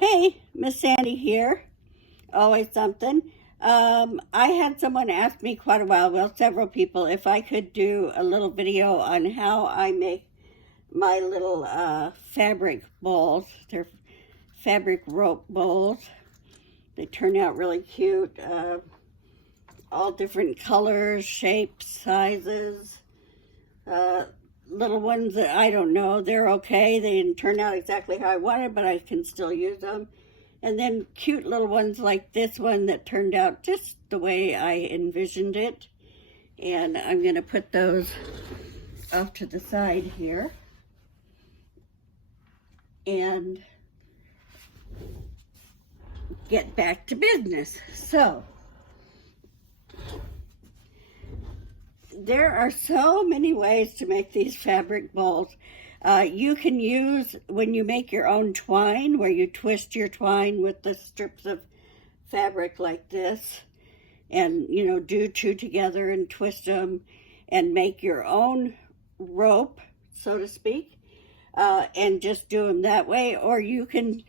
Hey, Miss Sandy here. Always something. I had someone ask me quite a while, well, several people, if I could do a little video on how I make my little fabric bowls. They're fabric rope bowls. They turn out really cute. All different colors, shapes, sizes. Little ones that I don't know, they're okay. They didn't turn out exactly how I wanted, but I can still use them. And then cute little ones like this one that turned out just the way I envisioned it. And I'm going to put those off to the side here. And get back to business. So, there are so many ways to make these fabric bowls. You can use, when you make your own twine, where you twist your twine with the strips of fabric like this, and, you know, do two together and twist them and make your own rope, so to speak, and just do them that way. Or you can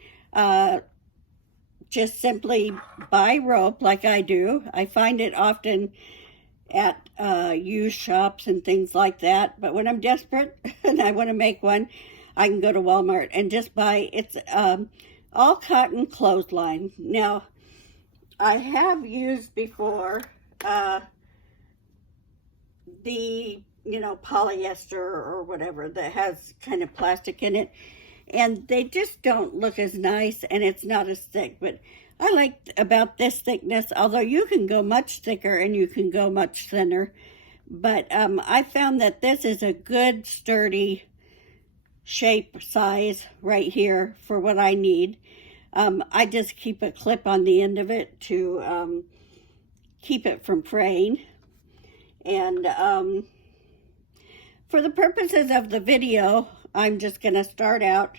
just simply buy rope like I do. I find it often at used shops and things like that, but when I'm desperate and I want to make one, I can go to Walmart and just buy. It's all cotton clothesline. Now, I have used before the polyester or whatever that has kind of plastic in it, and they just don't look as nice, and it's not as thick. But I like about this thickness, although you can go much thicker and you can go much thinner. But I found that this is a good sturdy shape size right here for what I need. I just keep a clip on the end of it to keep it from fraying. And for the purposes of the video, I'm just going to start out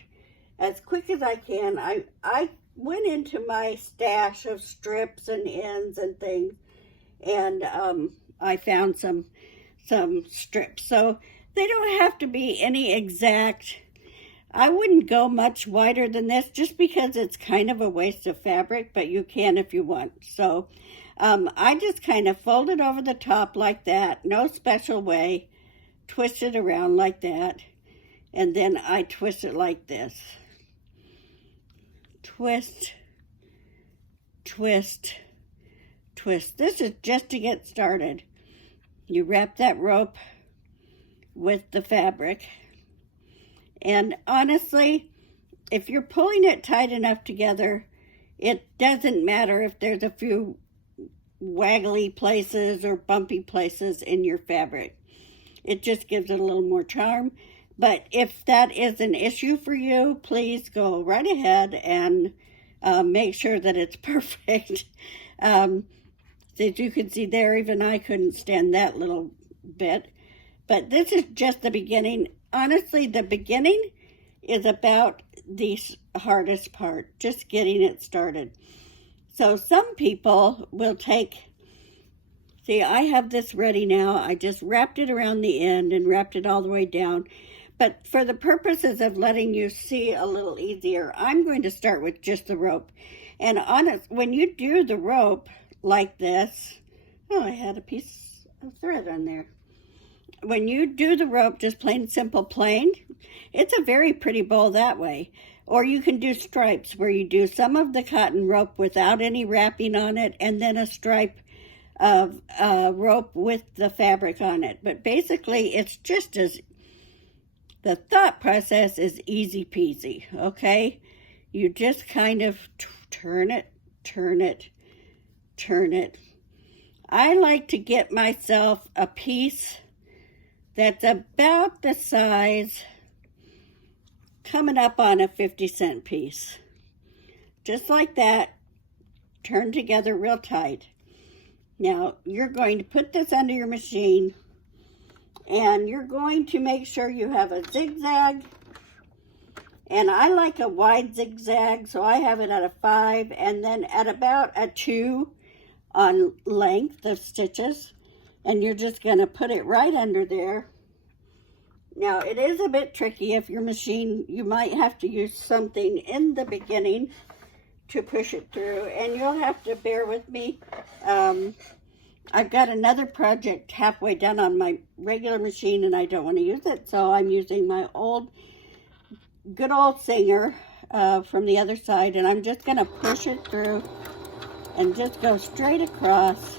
as quick as I can. I went into my stash of strips and ends and things, and I found some strips. So they don't have to be any exact. I wouldn't go much wider than this just because it's kind of a waste of fabric, but you can if you want. So I just kind of fold it over the top like that, no special way, twist it around like that, and then I twist it like this. Twist, twist, twist. This is just to get started. You wrap that rope with the fabric. And honestly, if you're pulling it tight enough together, it doesn't matter if there's a few waggly places or bumpy places in your fabric. It just gives it a little more charm. But if that is an issue for you, please go right ahead and make sure that it's perfect. As you can see there, even I couldn't stand that little bit. But this is just the beginning. Honestly, the beginning is about the hardest part, just getting it started. So some people will take, see, I have this ready now. I just wrapped it around the end and wrapped it all the way down. But for the purposes of letting you see a little easier, I'm going to start with just the rope. And when you do the rope like this, oh, I had a piece of thread on there. When you do the rope just plain simple plain, it's a very pretty bowl that way. Or you can do stripes where you do some of the cotton rope without any wrapping on it, and then a stripe of rope with the fabric on it. But basically, it's just as the thought process is easy peasy, okay? You just kind of turn it, turn it, turn it. I like to get myself a piece that's about the size coming up on a 50-cent piece. Just like that, turn together real tight. Now, you're going to put this under your machine, and you're going to make sure you have a zigzag. And I like a wide zigzag, so I have it at a 5, and then at about a 2 on length of stitches. And you're just going to put it right under there. Now, it is a bit tricky if your machine, you might have to use something in the beginning to push it through, and you'll have to bear with me. I've got another project halfway done on my regular machine, and I don't want to use it, so I'm using my good old Singer from the other side, and I'm just going to push it through and just go straight across.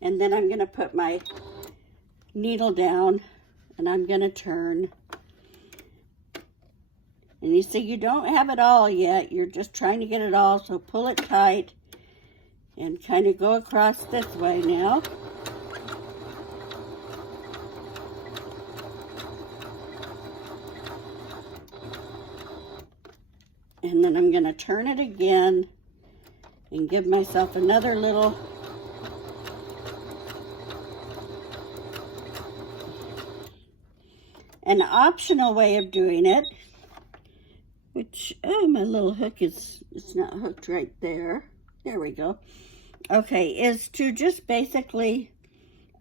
And then I'm going to put my needle down, and I'm going to turn. And you see, you don't have it all yet. You're just trying to get it all, so pull it tight and kind of go across this way now. And then I'm going to turn it again and give myself another little an optional way of doing it, which, oh, my little hook it's not hooked right there. There we go. Okay, is to just basically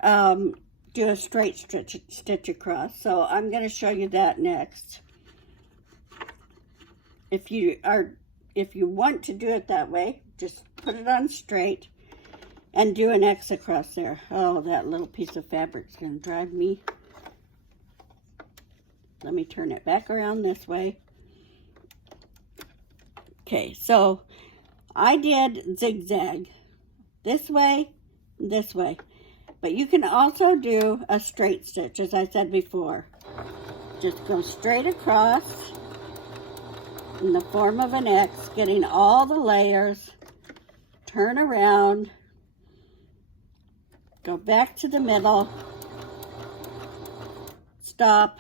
do a straight stitch across. So I'm going to show you that next. If you want to do it that way, just put it on straight and do an X across there. Oh, that little piece of fabric's going to drive me. Let me turn it back around this way. Okay, so I did zigzag this way, but you can also do a straight stitch, as I said before. Just go straight across in the form of an X, getting all the layers, turn around, go back to the middle, stop,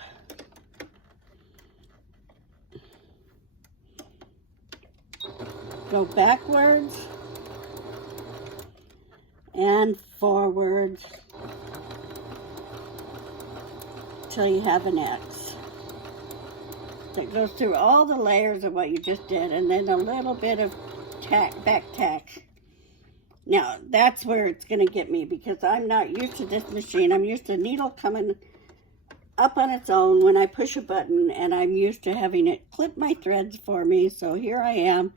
go backwards and forwards till you have an X. That goes through all the layers of what you just did, and then a little bit of back tack. Now, that's where it's going to get me, because I'm not used to this machine. I'm used to needle coming up on its own when I push a button, and I'm used to having it clip my threads for me. So here I am.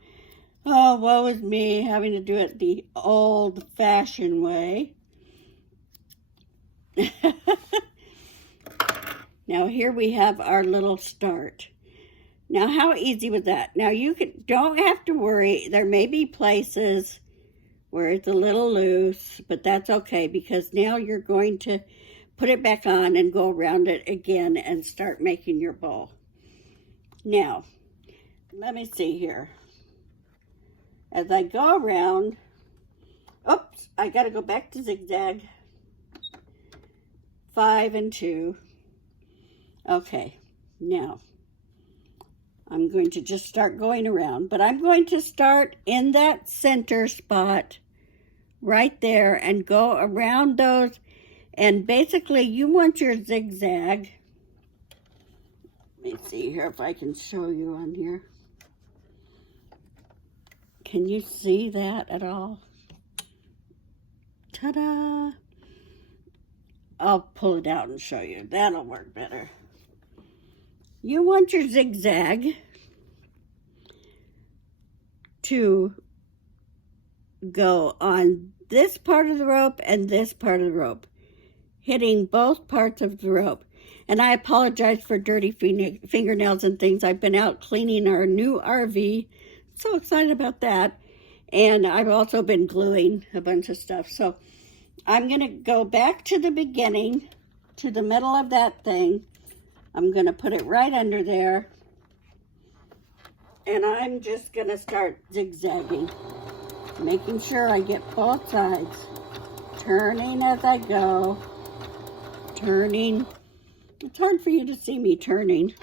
Oh, woe is me, having to do it the old-fashioned way. Now, here we have our little start. Now, how easy was that? Now, you don't have to worry. There may be places where it's a little loose, but that's okay, because now you're going to put it back on and go around it again and start making your bow. Now, let me see here. As I go around, oops, I got to go back to zigzag. 5 and 2. Okay, now I'm going to just start going around, but I'm going to start in that center spot right there and go around those. And basically, you want your zigzag. Let me see here if I can show you on here. Can you see that at all? Ta-da! I'll pull it out and show you. That'll work better. You want your zigzag to go on this part of the rope and this part of the rope, hitting both parts of the rope. And I apologize for dirty fingernails and things. I've been out cleaning our new RV. So excited about that. And I've also been gluing a bunch of stuff. So I'm going to go back to the beginning, to the middle of that thing. I'm going to put it right under there. And I'm just going to start zigzagging, making sure I get both sides. Turning as I go. Turning. It's hard for you to see me turning.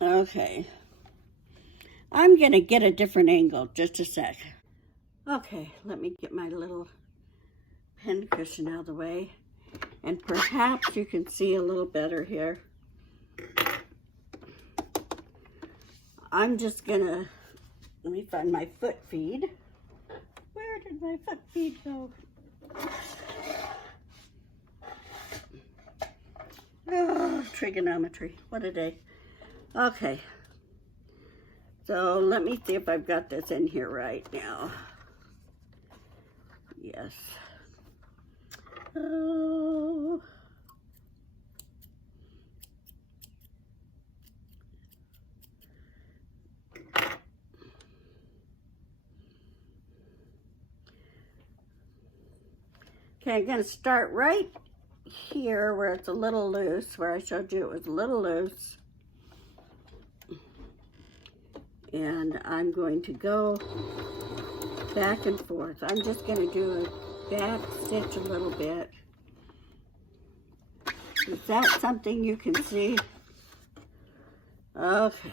Okay. I'm going to get a different angle, just a sec. Okay, let me get my little pen cushion out of the way. And perhaps you can see a little better here. I'm just going to, let me find my foot feed. Where did my foot feed go? Oh, trigonometry, what a day. Okay. So let me see if I've got this in here right now. Yes. Oh. Okay, I'm going to start right here where it's a little loose, where I showed you it was a little loose. And I'm going to go back and forth. I'm just going to do a back stitch a little bit. Is that something you can see? Okay.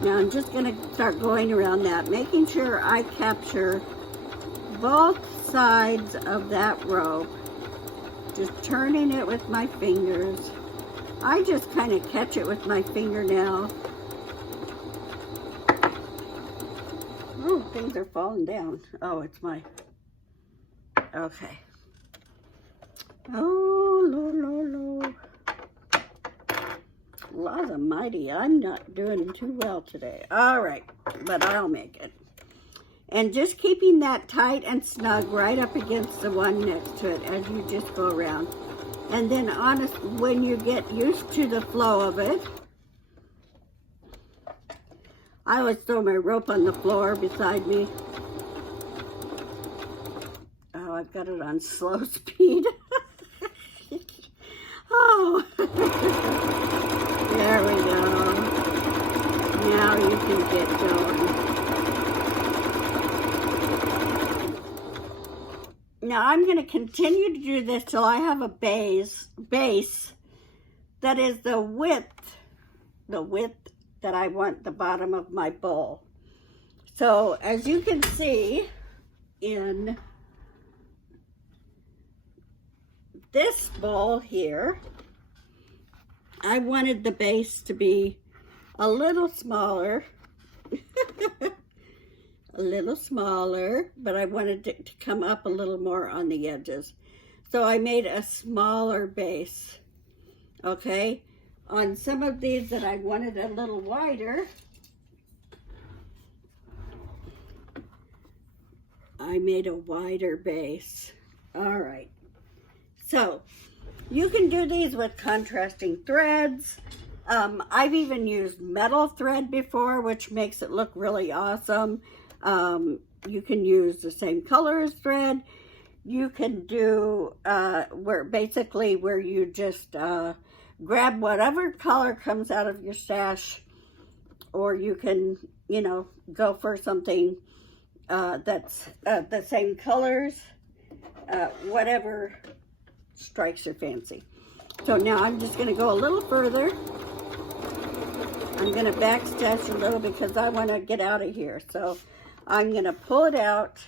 Now I'm just going to start going around that, making sure I capture both sides of that rope. Just turning it with my fingers. I just kind of catch it with my finger now. Oh, things are falling down. Oh, it's my... Okay. Oh, Lord, Lord, Lord. Laws almighty, I'm not doing too well today. All right, but I'll make it. And just keeping that tight and snug right up against the one next to it as you just go around. And then when you get used to the flow of it, I always throw my rope on the floor beside me. Oh, I've got it on slow speed. Oh, there we go. Now you can get going. Now I'm going to continue to do this till I have a base that is the width that I want the bottom of my bowl. So as you can see in this bowl here, I wanted the base to be a little smaller. A little smaller, but I wanted it to come up a little more on the edges. So I made a smaller base, okay? On some of these that I wanted a little wider, I made a wider base. All right. So you can do these with contrasting threads. I've even used metal thread before, which makes it look really awesome. You can use the same color as thread. You can do where you just grab whatever color comes out of your stash, or you can, go for something that's the same colors, whatever strikes your fancy. So now I'm just going to go a little further. I'm going to backstitch a little because I want to get out of here. So I'm going to pull it out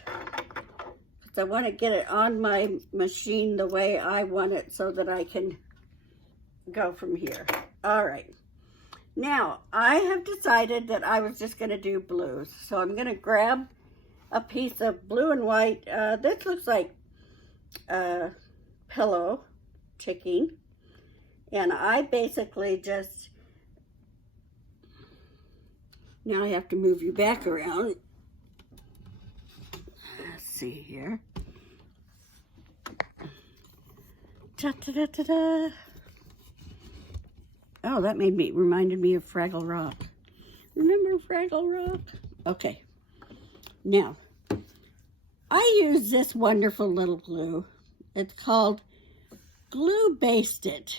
because I want to get it on my machine the way I want it so that I can go from here. All right. Now, I have decided that I was just going to do blues. So I'm going to grab a piece of blue and white. This looks like pillow ticking. And I basically just... Now I have to move you back around. Let's see here. Ta-ta-da-ta-da. Oh, that reminded me of Fraggle Rock. Remember Fraggle Rock? Okay. Now, I use this wonderful little glue. It's called Glue Basted.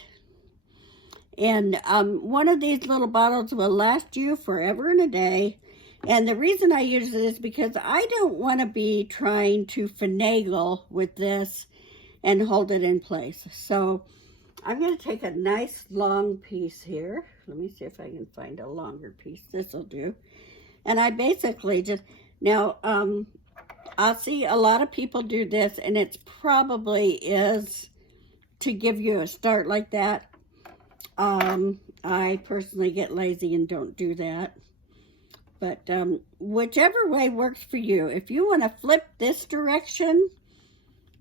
And one of these little bottles will last you forever and a day. And the reason I use it is because I don't want to be trying to finagle with this and hold it in place. So I'm going to take a nice long piece here. Let me see if I can find a longer piece. This will do. And I basically just, now I'll see a lot of people do this, and it probably is to give you a start like that. I personally get lazy and don't do that. But whichever way works for you. If you want to flip this direction,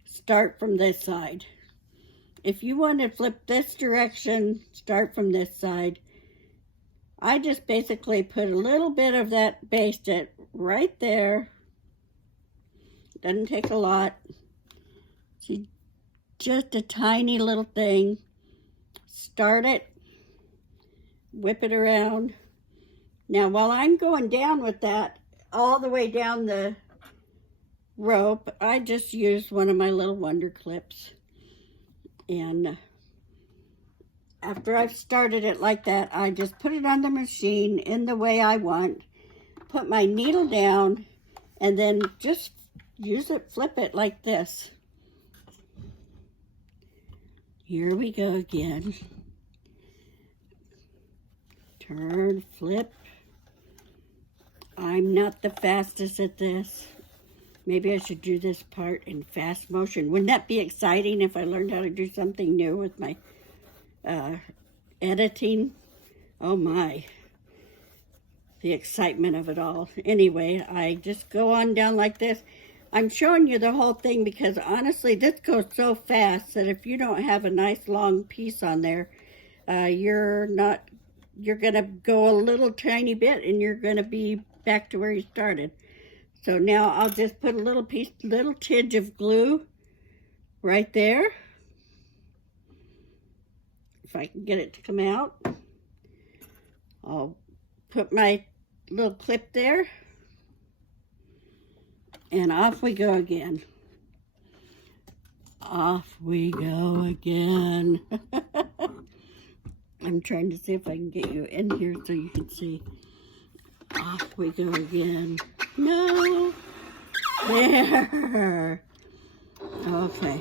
start from this side. if you want to flip this direction, start from this side. I just basically put a little bit of that baste it right there. Doesn't take a lot. See, just a tiny little thing. Start it, whip it around. Now, while I'm going down with that, all the way down the rope, I just used one of my little wonder clips. And after I've started it like that, I just put it on the machine in the way I want, put my needle down, and then just use it, flip it like this. Here we go again. Turn, flip. I'm not the fastest at this. Maybe I should do this part in fast motion. Wouldn't that be exciting if I learned how to do something new with my editing? Oh my, the excitement of it all. Anyway, I just go on down like this. I'm showing you the whole thing because honestly, this goes so fast that if you don't have a nice long piece on there, you're gonna go a little tiny bit and you're gonna be back to where you started. So now I'll just put a little tidge of glue right there. If I can get it to come out. I'll put my little clip there. And off we go again. Off we go again. I'm trying to see if I can get you in here so you can see. Off we go again. No. There. Okay.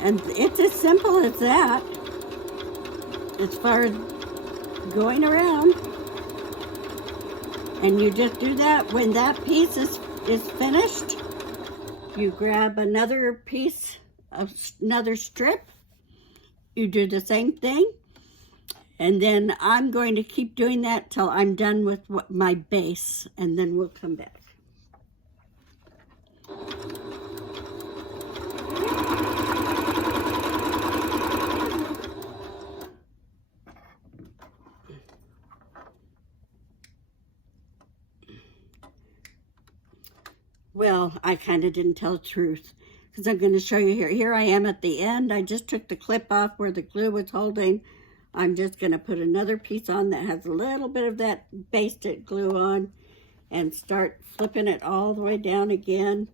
And it's as simple as that. As far as going around. And you just do that when that piece is finished. You grab another piece of another strip. You do the same thing. And then I'm going to keep doing that till I'm done with my base. And then we'll come back. Well, I kind of didn't tell the truth because I'm going to show you here. Here I am at the end. I just took the clip off where the glue was holding. I'm just going to put another piece on that has a little bit of that basted glue on and start flipping it all the way down again.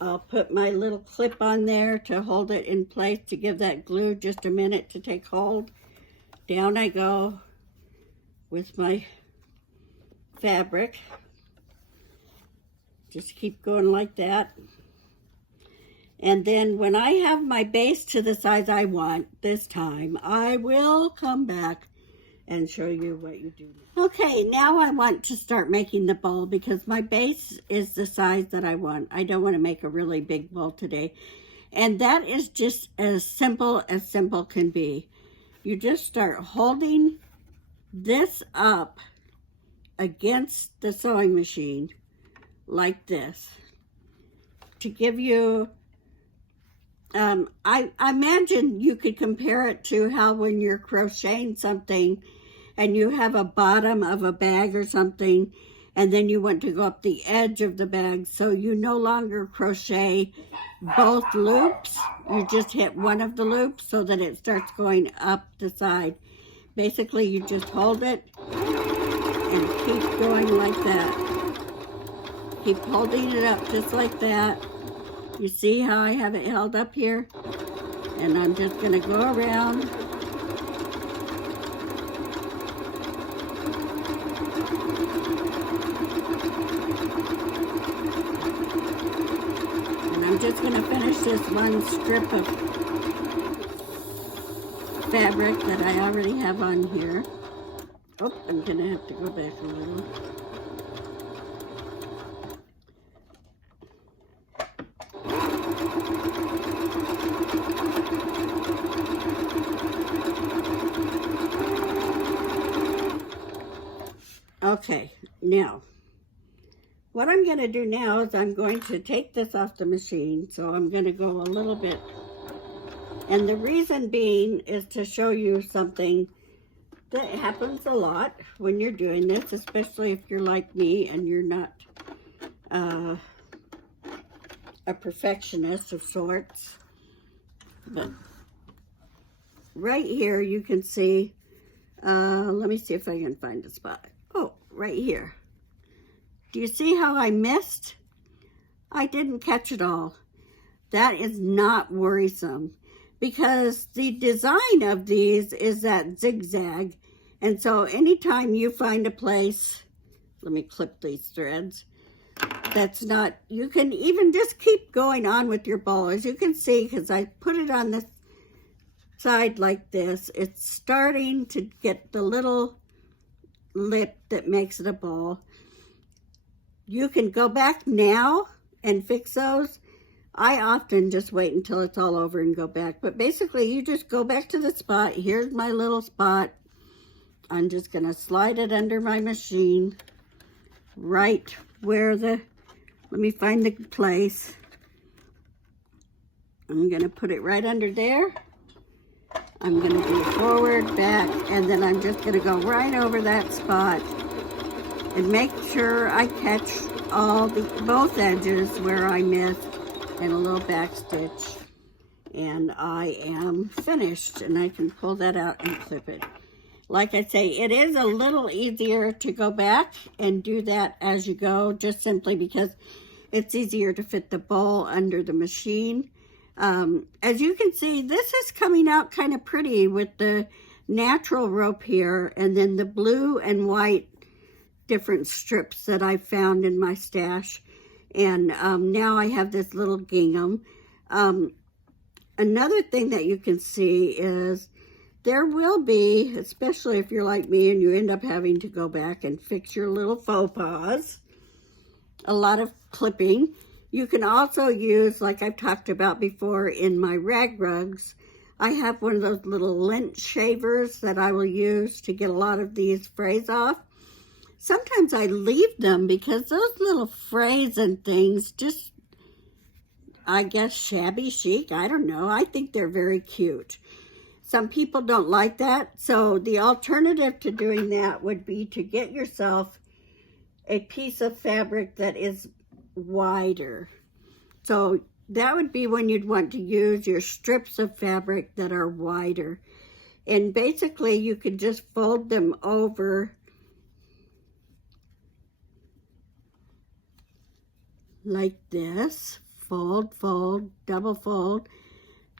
I'll put my little clip on there to hold it in place to give that glue just a minute to take hold. Down I go with my fabric. Just keep going like that. And then when I have my base to the size I want this time, I will come back and show you what you do. Okay, now I want to start making the bowl because my base is the size that I want. I don't want to make a really big bowl today. And that is just as simple can be. You just start holding this up against the sewing machine like this to give you I imagine you could compare it to how when you're crocheting something and you have a bottom of a bag or something and then you want to go up the edge of the bag, so you no longer crochet both loops, you just hit one of the loops so that it starts going up the side. Basically you just hold it and keep going like that. Keep holding it up just like that. You see how I have it held up here? And I'm just going to go around. And I'm just going to finish this one strip of fabric that I already have on here. Oh, I'm going to have to go back a little. Okay, now, what I'm going to do now is I'm going to take this off the machine, so I'm going to go a little bit And the reason being is to show you something that happens a lot when you're doing this, especially if you're like me and you're not a perfectionist of sorts. But right here you can see, let me see if I can find a spot. Oh, right here. Do you see how I missed? I didn't catch it all. That is not worrisome because the design of these is that zigzag. And so anytime you find a place, let me clip these threads, that's not, you can even just keep going on with your bowl. As you can see, because I put it on this side like this, it's starting to get the little lip that makes it a bowl. You can go back now and fix those. I often just wait until it's all over and go back. But basically, you just go back to the spot. Here's my little spot. I'm just going to slide it under my machine right where the, let me find the place. I'm going to put it right under there. I'm going to do forward, back, and then I'm just going to go right over that spot and make sure I catch all the both edges where I missed and a little back stitch, and I am finished, and I can pull that out and clip it. Like I say, it is a little easier to go back and do that as you go, just simply because it's easier to fit the bowl under the machine. As you can see, this is coming out kind of pretty with the natural rope here, and then the blue and white different strips that I found in my stash. And now I have this little gingham. Another thing that you can see is there will be, especially if you're like me and you end up having to go back and fix your little faux pas, a lot of clipping. You can also use, like I've talked about before in my rag rugs, I have one of those little lint shavers that I will use to get a lot of these frays off. Sometimes I leave them because those little frays and things just, I guess, shabby chic. I don't know. I think they're very cute. Some people don't like that. So the alternative to doing that would be to get yourself a piece of fabric that is wider. So that would be when you'd want to use your strips of fabric that are wider. And basically you could just fold them over like this, fold, fold, double fold,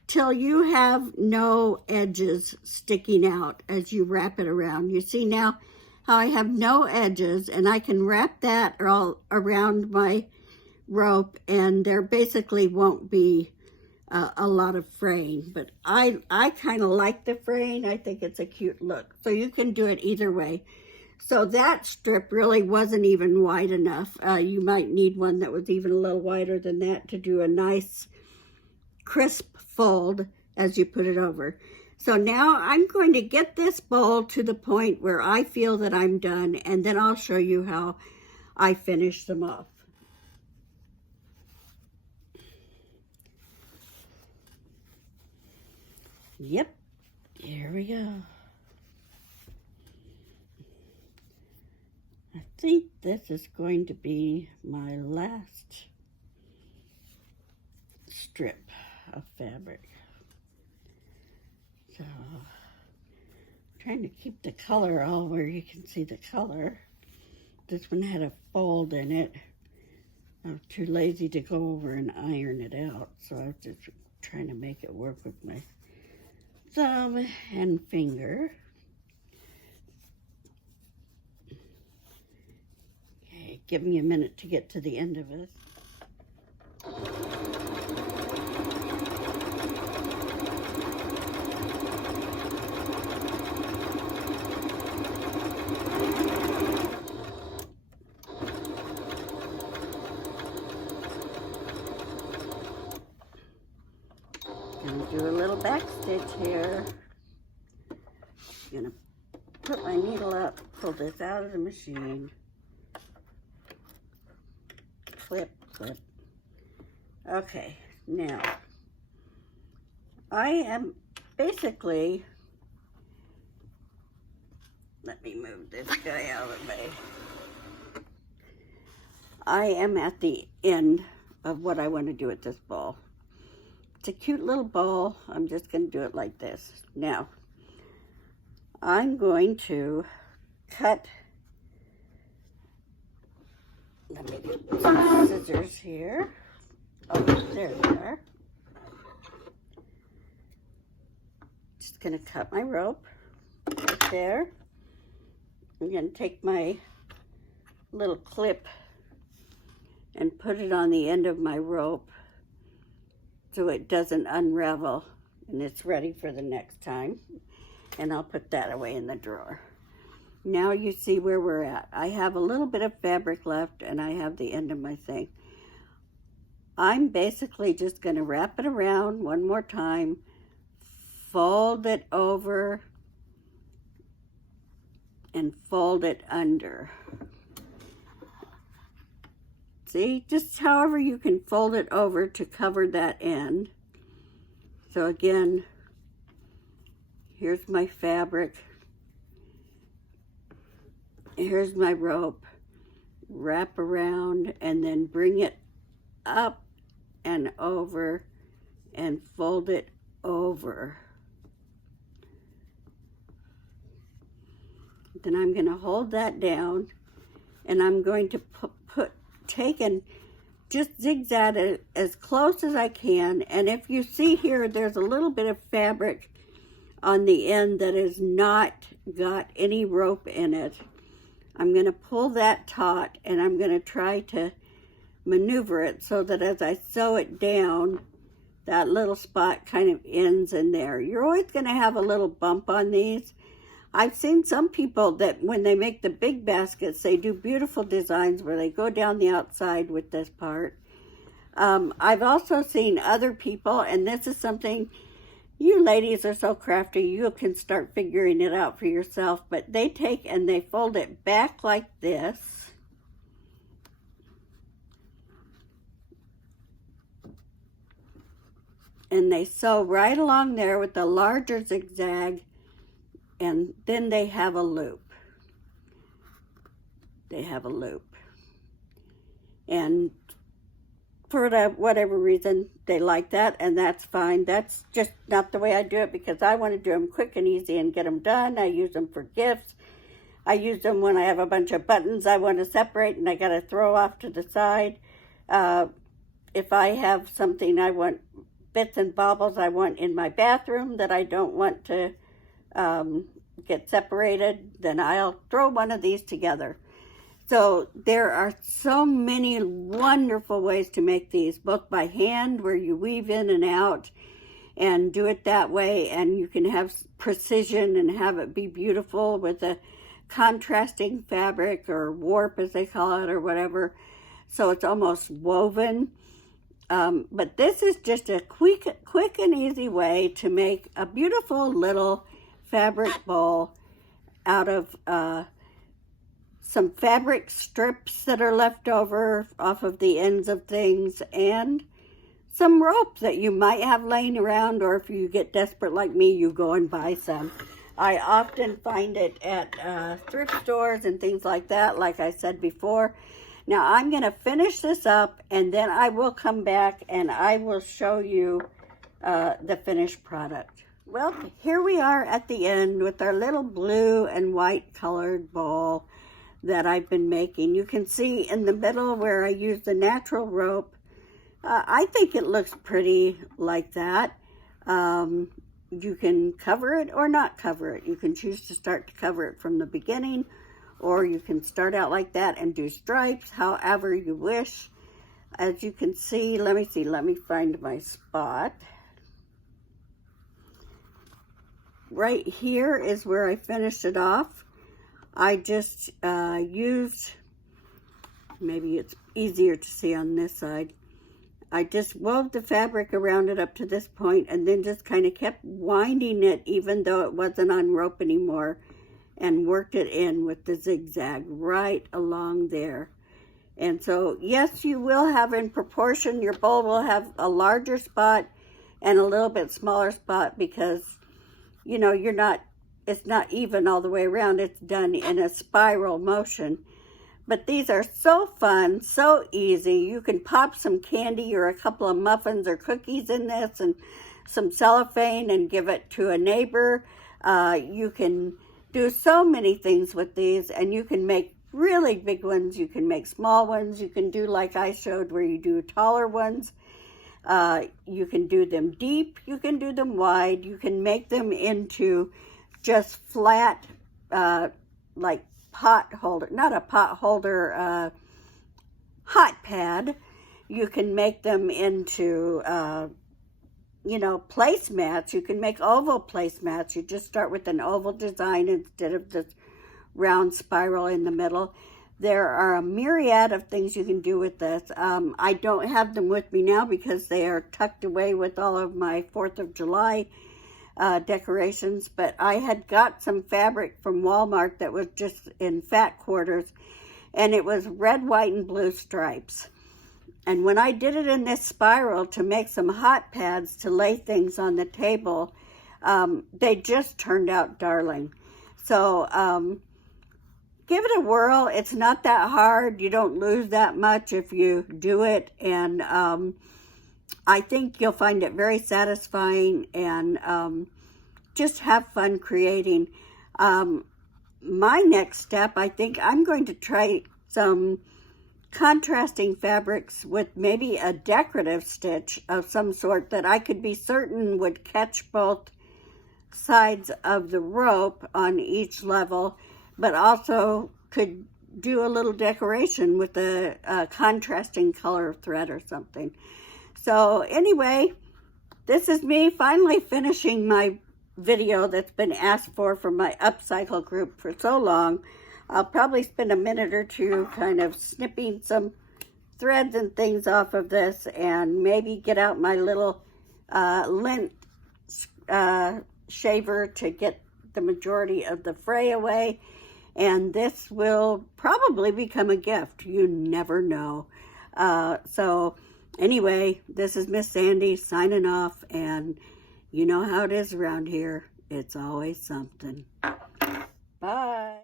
till you have no edges sticking out as you wrap it around. You see now how I have no edges, and I can wrap that all around my rope, and there basically won't be a lot of fraying. But I kind of like the fraying. I think it's a cute look. So you can do it either way. So that strip really wasn't even wide enough. You might need one that was even a little wider than that to do a nice crisp fold as you put it over. So now I'm going to get this bowl to the point where I feel that I'm done, and then I'll show you how I finish them off. Yep, here we go. I think this is going to be my last strip of fabric. So, I'm trying to keep the color all where you can see the color. This one had a fold in it. I was too lazy to go over and iron it out, so I was just trying to make it work with my thumb and finger. Okay, give me a minute to get to the end of it. Do a little back stitch here. I'm gonna put my needle up, pull this out of the machine, clip, clip. Okay, now I am basically, let me move this guy out of the way. I am at the end of what I want to do with this ball. It's a cute little ball. I'm just going to do it like this. Now, I'm going to cut, let me get some scissors here. Oh, there they are. Just going to cut my rope right there. I'm going to take my little clip and put it on the end of my rope so it doesn't unravel and it's ready for the next time. And I'll put that away in the drawer. Now you see where we're at. I have a little bit of fabric left and I have the end of my thing. I'm basically just going to wrap it around one more time, fold it over, and fold it under. See, just however you can fold it over to cover that end. So again, here's my fabric. Here's my rope. Wrap around and then bring it up and over and fold it over. Then I'm going to hold that down and I'm going to take and just zigzag it as close as I can. And if you see here, there's a little bit of fabric on the end that has not got any rope in it. I'm going to pull that taut and I'm going to try to maneuver it so that as I sew it down, that little spot kind of ends in there. You're always going to have a little bump on these. I've seen some people that when they make the big baskets, they do beautiful designs where they go down the outside with this part. I've also seen other people, and this is something, you ladies are so crafty, you can start figuring it out for yourself, but they take and they fold it back like this. And they sew right along there with the larger zigzag. And then they have a loop. They have a loop. And for whatever reason, they like that, and that's fine. That's just not the way I do it because I want to do them quick and easy and get them done. I use them for gifts. I use them when I have a bunch of buttons I want to separate and I got to throw off to the side. If I have something I want, bits and baubles I want in my bathroom that I don't want to get separated, then I'll throw one of these together. So there are so many wonderful ways to make these, both by hand where you weave in and out and do it that way, and you can have precision and have it be beautiful with a contrasting fabric or warp as they call it or whatever, so it's almost woven. But this is just a quick and easy way to make a beautiful little fabric bowl out of some fabric strips that are left over off of the ends of things and some rope that you might have laying around, or if you get desperate like me, you go and buy some. I often find it at thrift stores and things like that, like I said before. Now I'm going to finish this up and then I will come back and I will show you the finished product. Well, here we are at the end with our little blue and white colored ball that I've been making. You can see in the middle where I use the natural rope. I think it looks pretty like that. You can cover it or not cover it. You can choose to start to cover it from the beginning, or you can start out like that and do stripes, however you wish. As you can see, let me find my spot. Right here is where I finished it off. I just used, maybe it's easier to see on this side, I just wove the fabric around it up to this point and then just kind of kept winding it even though it wasn't on rope anymore, and worked it in with the zigzag right along there. And so, yes, you will have in proportion, your bowl will have a larger spot and a little bit smaller spot because, you know, it's not even all the way around. It's done in a spiral motion. But these are so fun, so easy. You can pop some candy or a couple of muffins or cookies in this and some cellophane and give it to a neighbor. You can do so many things with these, and you can make really big ones. You can make small ones. You can do like I showed where you do taller ones. You can do them deep. You can do them wide. You can make them into just flat, like pot holder, not a pot holder, hot pad. You can make them into, you know, placemats. You can make oval placemats. You just start with an oval design instead of this round spiral in the middle. There are a myriad of things you can do with this. I don't have them with me now because they are tucked away with all of my 4th of July decorations, but I had got some fabric from Walmart that was just in fat quarters, and it was red, white, and blue stripes. And when I did it in this spiral to make some hot pads to lay things on the table, they just turned out darling. So give it a whirl. It's not that hard. You don't lose that much if you do it, and I think you'll find it very satisfying, and just have fun creating. My next step, I think I'm going to try some contrasting fabrics with maybe a decorative stitch of some sort that I could be certain would catch both sides of the rope on each level, but also could do a little decoration with a contrasting color thread or something. So anyway, this is me finally finishing my video that's been asked for my upcycle group for so long. I'll probably spend a minute or two kind of snipping some threads and things off of this, and maybe get out my little lint shaver to get the majority of the fray away. And this will probably become a gift. You never know. So anyway, this is Miss Sandy signing off, and you know how it is around here. It's always something. Bye.